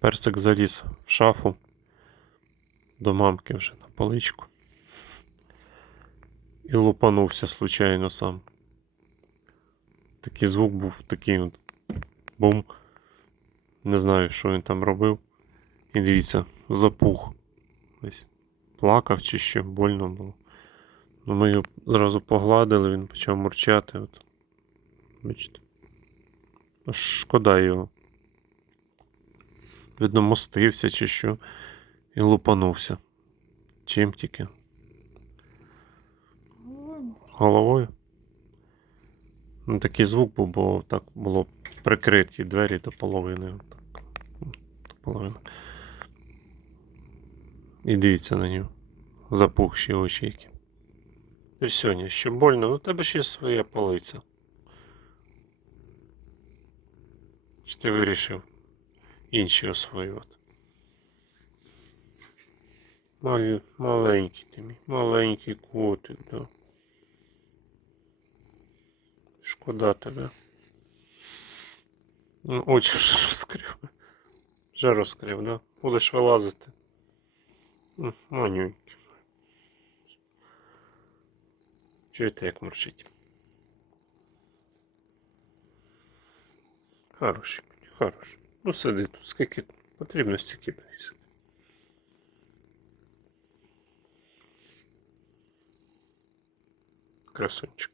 Персик заліз в шафу до мамки вже на поличку. І лупанувся случайно сам. Такий звук був такий от бум. Не знаю, що він там робив. І дивіться, запух. Ось плакав чи що, больно було. Ну, ми його зразу погладили, він почав мурчати. От. Бачите. Шкода його. Видно, мостився чи що. І лупанувся. Чим тільки? Головою. Ну, такий звук був, бо так було прикриті двері до половини. Так. До половини. І дивіться на нього. Запухші очі які. Ти сьогодні, що больно, ну у тебе ще своя полиця. Чи ти вирішив інші освоювати? Мал... Маленький ти мій, маленький котик, да. Шкода тебе. Ну, очі вже розкрив. Вже розкрив, да? Будеш вилазити. М, Манюнький. Чуєте, як мурчить? Хороший, хороший. Ну сиди тут, скільки потрібно стільки повісити. Красунчик.